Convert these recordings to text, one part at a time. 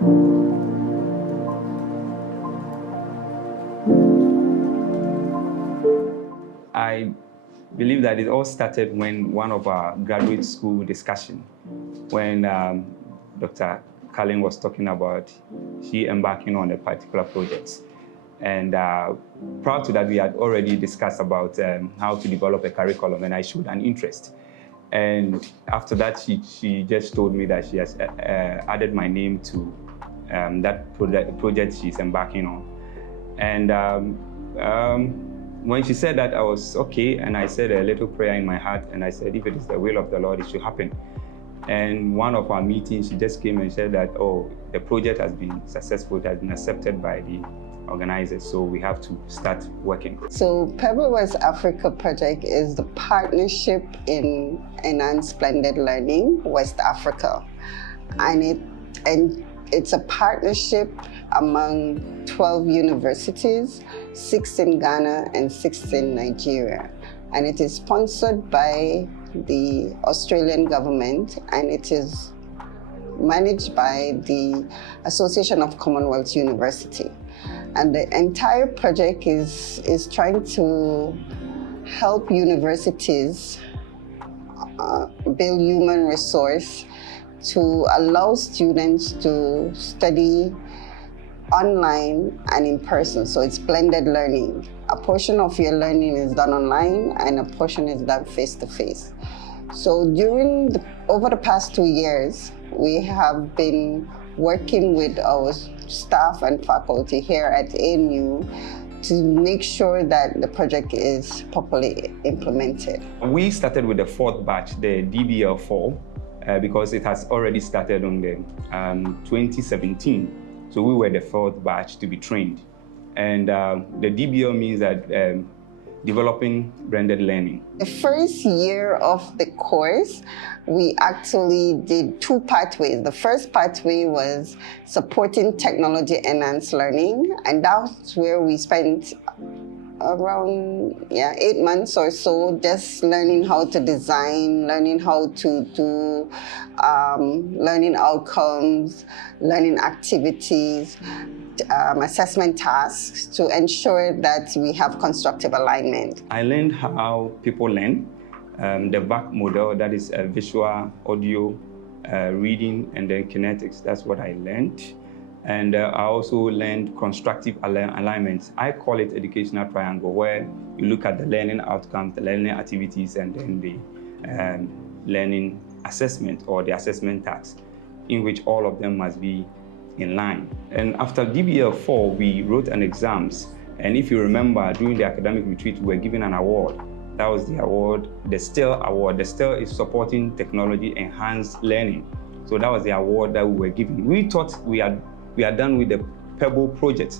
I believe that it all started when one of our graduate school discussion, when Dr. Carlin was talking about she embarking on a particular project. And prior to that, we had already discussed about how to develop a curriculum, and I showed an interest. And after that, she just told me that she has added my name to that project she's embarking on. And when she said that, I was okay, and I said a little prayer in my heart, and I said, if it is the will of the Lord, it should happen. And one of our meetings, she just came and said that, oh, the project has been successful, it has been accepted by the organizers, so we have to start working. So PEBL-WA's Africa project is the partnership in Enhanced Blended Learning West Africa, and it's a partnership among 12 universities, 6 in Ghana and 6 in Nigeria. And it is sponsored by the Australian government, and it is managed by the Association of Commonwealth University. And the entire project is trying to help universities build human resource to allow students to study online and in person. So it's blended learning. A portion of your learning is done online and a portion is done face-to-face. So over the past 2 years, we have been working with our staff and faculty here at ANU to make sure that the project is properly implemented. We started with the 4th batch, the DBL-4, because it has already started on the 2017. So we were the 4th batch to be trained. And the DBL means that developing blended learning. The first year of the course, we actually did 2 pathways. The first pathway was supporting technology-enhanced learning, and that's where we spent around 8 months or so just learning how to design, learning how to do learning outcomes, learning activities, assessment tasks to ensure that we have constructive alignment. I learned how people learn, the VAC model, that is visual, audio, reading, and then kinetics. That's what I learned. And I also learned constructive alignment. I call it educational triangle, where you look at the learning outcomes, the learning activities, and then the learning assessment or the assessment tasks, in which all of them must be in line. And after DBL-4, we wrote an exams. And if you remember, during the academic retreat, we were given an award. That was the award, the STEL award. The STEL is supporting technology-enhanced learning. So that was the award that we were given. We thought we are done with the PEBL project,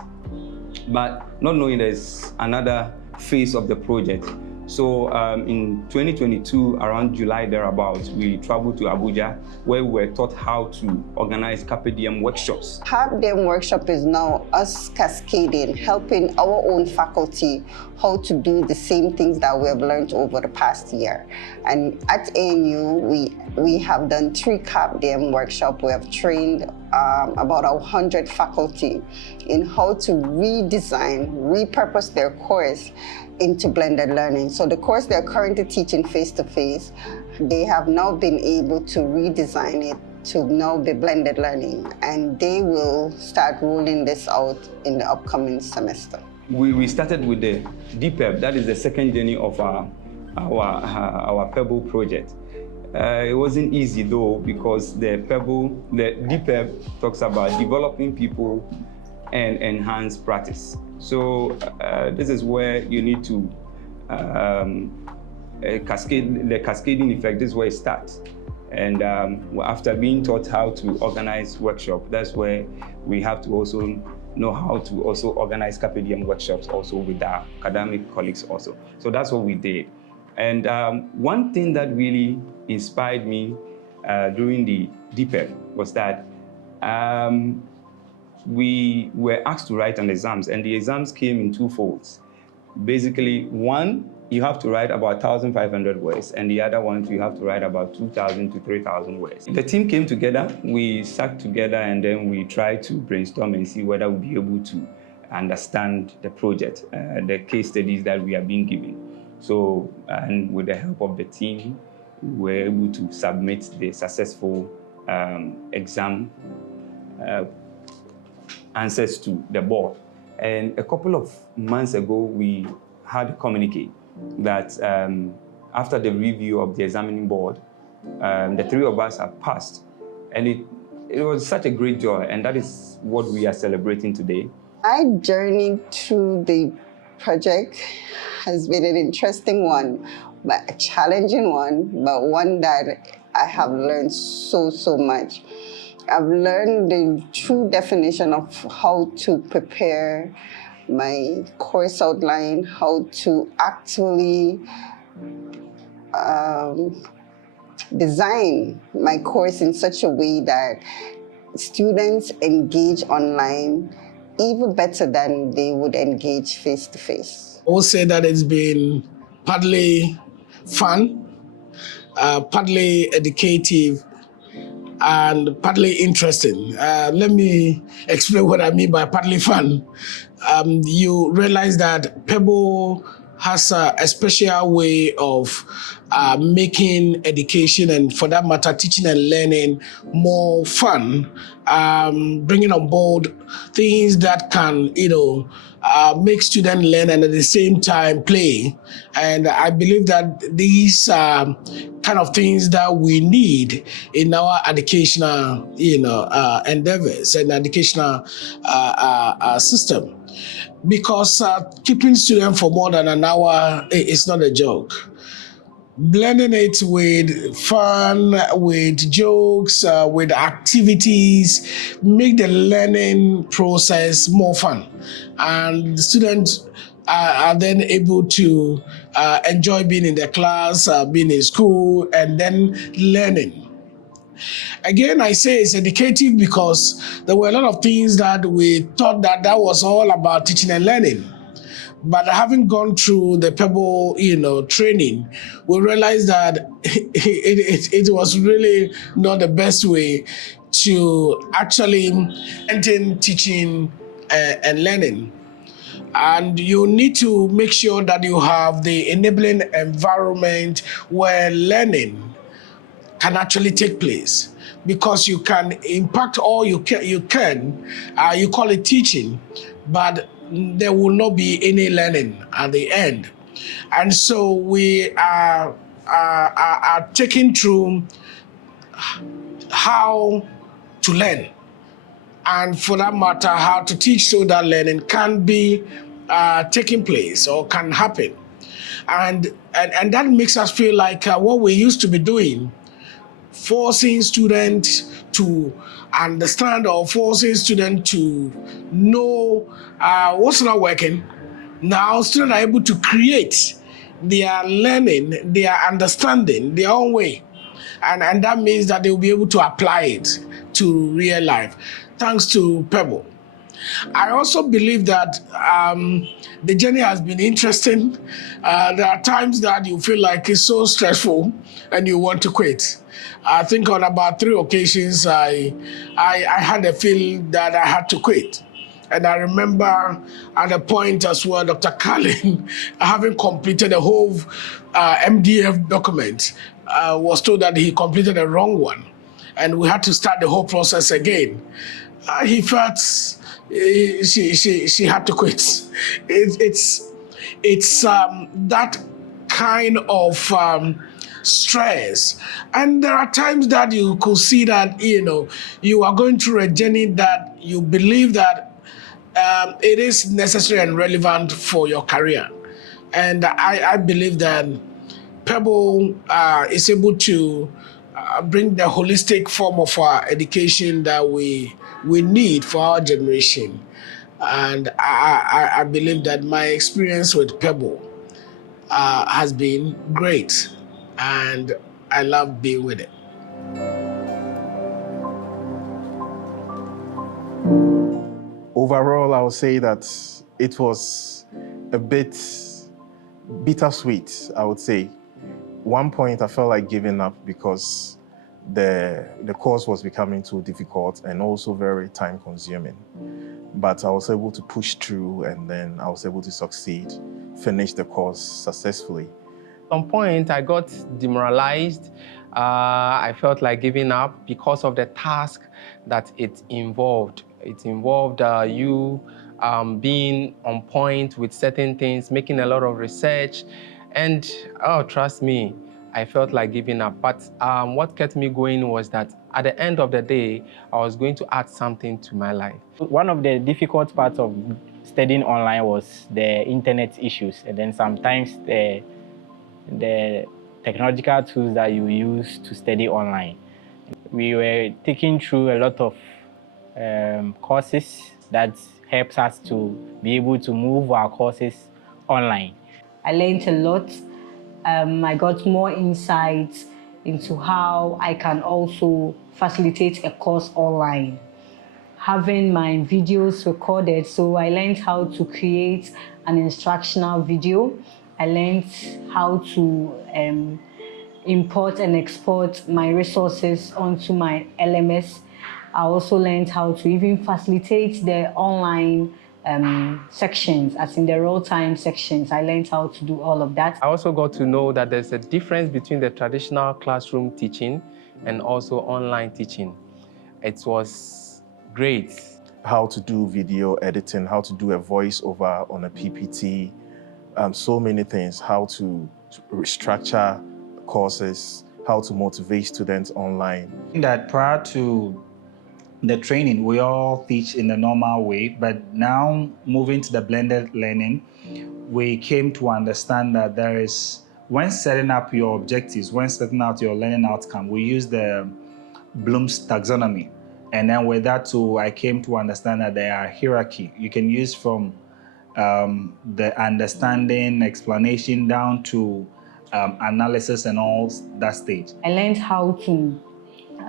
but not knowing there's another phase of the project. So in 2022, around July thereabouts, we traveled to Abuja, where we were taught how to organize Carpe Diem workshops. Carpe Diem workshop is now us cascading, helping our own faculty how to do the same things that we have learned over the past year. And at ANU, we have done 3 Carpe Diem workshops. We have trained about 100 faculty in how to redesign, repurpose their course into blended learning. So the course they're currently teaching face-to-face, they have now been able to redesign it to now be blended learning, and they will start rolling this out in the upcoming semester. We started with the DPEB, that is the second journey of our PEBL project. It wasn't easy though, because the DPEB talks about developing people and enhance practice. So this is where you need to the cascading effect. This is where it starts. And after being taught how to organize workshop, that's where we have to also know how to also organize Carpe Diem workshops also with our academic colleagues also. So that's what we did. And one thing that really inspired me during the DPEB was that we were asked to write an exams, and the exams came in 2 folds. Basically, one you have to write about 1,500 words, and the other ones you have to write about 2,000 to 3,000 words. The team came together, we sat together, and then we tried to brainstorm and see whether we'll be able to understand the project, the case studies that we are being given. So, and with the help of the team, we were able to submit the successful exam answers to the board. And a couple of months ago, we had a communique that after the review of the examining board, the three of us have passed. And it was such a great joy, and that is what we are celebrating today. My journey through the project has been an interesting one, but a challenging one, but one that I have learned so much. I've learned the true definition of how to prepare my course outline, how to actually design my course in such a way that students engage online even better than they would engage face-to-face. I will say that it's been partly fun, partly educative, and partly interesting. Let me explain what I mean by partly fun. You realize that PEBL has a special way of making education, and for that matter, teaching and learning more fun, bringing on board things that can, make students learn and at the same time play. And I believe that these are kind of things that we need in our educational, endeavors and educational system. Because keeping students for more than an hour is not a joke. Blending it with fun, with jokes, with activities, make the learning process more fun. And the students are then able to enjoy being in their class, being in school, and then learning. Again, I say it's educative because there were a lot of things that we thought that was all about teaching and learning. But having gone through the PEBL, training, we realized that it was really not the best way to actually enter teaching and learning. And you need to make sure that you have the enabling environment where learning can actually take place, because you can impact all you can. You call it teaching, but there will not be any learning at the end. And so we are taking through how to learn, and for that matter, how to teach so that learning can be taking place or can happen. And that makes us feel like what we used to be doing, forcing students to understand or forcing students to know what's not working. Now students are able to create their learning, their understanding, their own way. And that means that they will be able to apply it to real life, thanks to PEBL. I also believe that the journey has been interesting. There are times that you feel like it's so stressful and you want to quit. I think on about 3 occasions, I had a feel that I had to quit. And I remember at a point as well, Dr. Carlin, having completed the whole MDF document, was told that he completed the wrong one. And we had to start the whole process again. He felt she had to quit. It's that kind of stress. And there are times that you could see that, you are going through a journey that you believe that it is necessary and relevant for your career. And I believe that PEBL is able to bring the holistic form of education that we need for our generation. And I believe that my experience with PEBL has been great, and I love being with it. Overall, I would say that it was a bit bittersweet, I would say. One point I felt like giving up because the course was becoming too difficult and also very time consuming. But I was able to push through, and then I was able to succeed, finish the course successfully. At some point, I got demoralized. I felt like giving up because of the task that it involved. It involved you being on point with certain things, making a lot of research, and oh, trust me, I felt like giving up. But what kept me going was that at the end of the day, I was going to add something to my life. One of the difficult parts of studying online was the internet issues, and then sometimes the technological tools that you use to study online. We were taking through a lot of courses that helps us to be able to move our courses online. I learned a lot. I got more insights into how I can also facilitate a course online. Having my videos recorded, so I learned how to create an instructional video. I learned how to import and export my resources onto my LMS. I also learned how to even facilitate the online sections, as in the real-time sections. I learned how to do all of that. I also got to know that there's a difference between the traditional classroom teaching and also online teaching. It was great. How to do video editing, how to do a voiceover on a PPT, so many things, how to restructure courses, how to motivate students online. That prior to the training, we all teach in the normal way, but now moving to the blended learning, we came to understand that there is, when setting up your objectives, when setting out your learning outcome, we use the Bloom's taxonomy. And then with that too, I came to understand that there are hierarchy. You can use from the understanding, explanation down to analysis and all that stage. I learned how to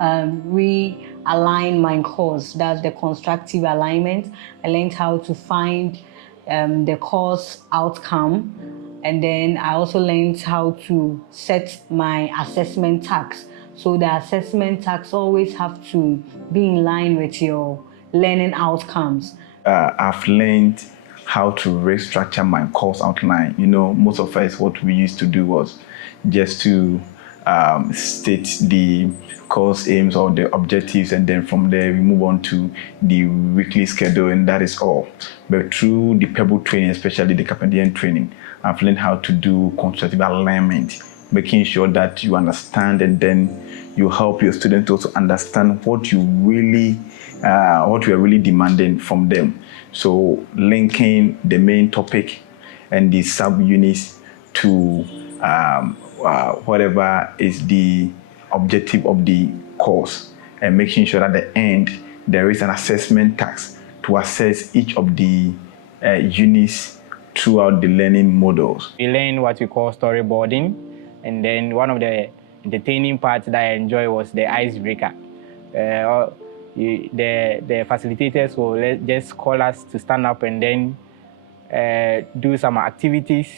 realign my course, that's the constructive alignment. I learned how to find the course outcome, and then I also learned how to set my assessment tags. So the assessment tags always have to be in line with your learning outcomes. I've learned how to restructure my course outline. You know, most of us, what we used to do was just to state the course aims or the objectives, and then from there we move on to the weekly schedule, and that is all. But through the PEBL training, especially the Carpentarian training, I've learned how to do constructive alignment, making sure that you understand, and then you help your students also understand what you are really demanding from them. So linking the main topic and the sub-units to whatever is the objective of the course, and making sure at the end there is an assessment task to assess each of the units throughout the learning modules. We learn what we call storyboarding, and then one of the entertaining parts that I enjoy was the icebreaker. The facilitators will just call us to stand up and then do some activities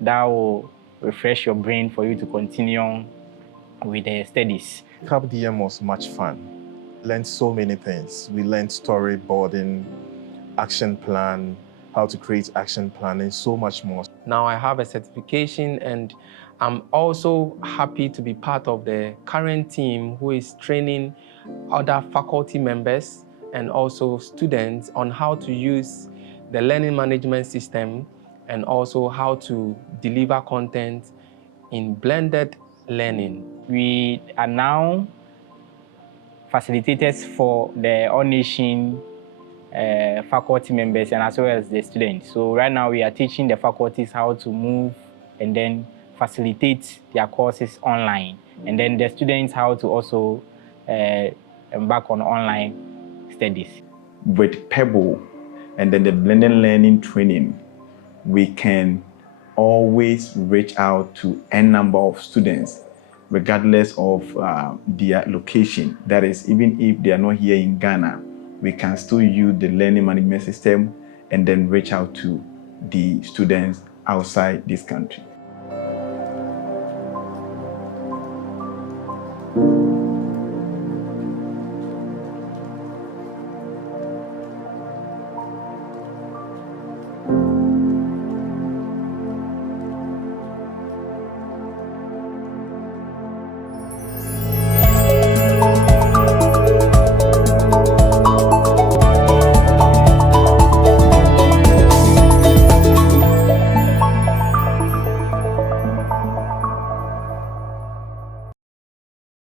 that will refresh your brain for you to continue on with the studies. CAPDM was much fun. Learned so many things. We learned storyboarding, action plan, how to create action plan, and so much more. Now I have a certification, and I'm also happy to be part of the current team who is training other faculty members and also students on how to use the learning management system and also how to deliver content in blended learning. We are now facilitators for the All Nation faculty members and as well as the students. So right now we are teaching the faculties how to move and then facilitate their courses online, and then the students how to also embark on online studies. With PEBL and then the blended learning training, we can always reach out to n number of students regardless of their location. That is, even if they are not here in Ghana, we can still use the learning management system and then reach out to the students outside this country.